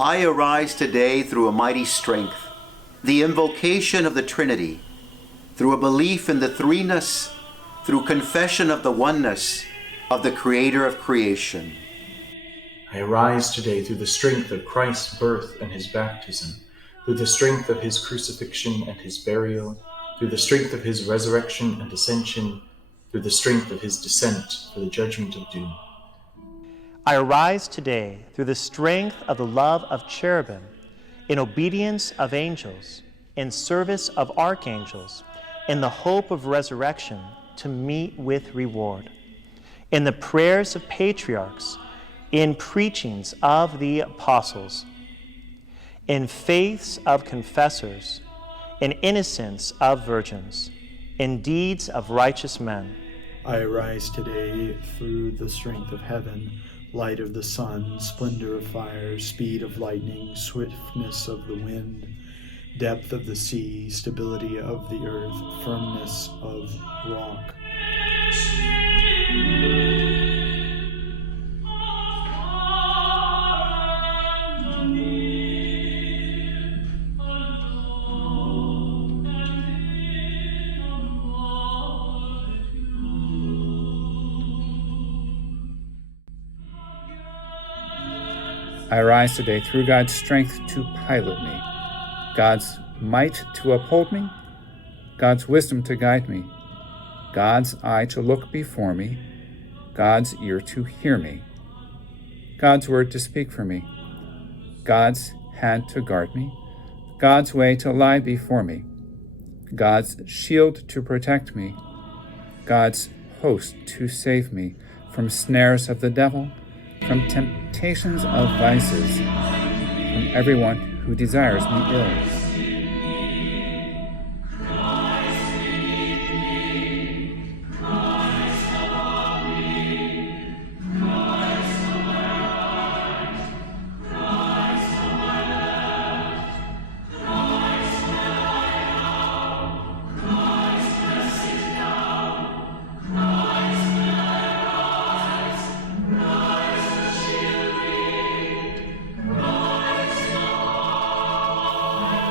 I arise today through a mighty strength, the invocation of the Trinity, through a belief in the threeness, through confession of the oneness of the Creator of creation. I arise today through the strength of Christ's birth and his baptism, through the strength of his crucifixion and his burial, through the strength of his resurrection and ascension, through the strength of his descent for the judgment of doom. I arise today through the strength of the love of cherubim, in obedience of angels, in service of archangels, in the hope of resurrection to meet with reward, in the prayers of patriarchs, in preachings of the apostles, in faiths of confessors, in innocence of virgins, in deeds of righteous men. I arise today through the strength of heaven, light of the sun, splendor of fire, speed of lightning, swiftness of the wind, depth of the sea, stability of the earth, firmness of rock. I arise today through God's strength to pilot me, God's might to uphold me, God's wisdom to guide me, God's eye to look before me, God's ear to hear me, God's word to speak for me, God's hand to guard me, God's way to lie before me, God's shield to protect me, God's host to save me from snares of the devil, from temptations of vices, from everyone who desires me ill.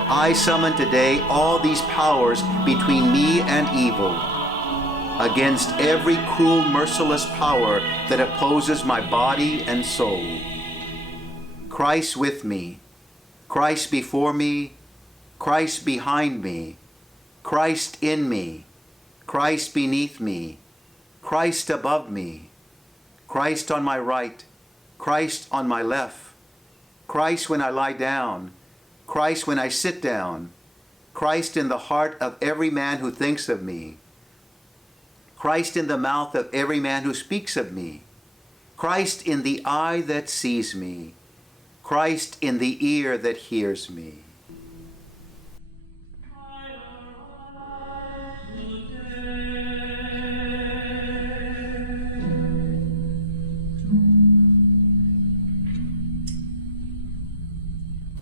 I summon today all these powers between me and evil, against every cruel, merciless power that opposes my body and soul. Christ with me, Christ before me, Christ behind me, Christ in me, Christ beneath me, Christ above me, Christ on my right, Christ on my left, Christ when I lie down, Christ when I sit down, Christ in the heart of every man who thinks of me, Christ in the mouth of every man who speaks of me, Christ in the eye that sees me, Christ in the ear that hears me.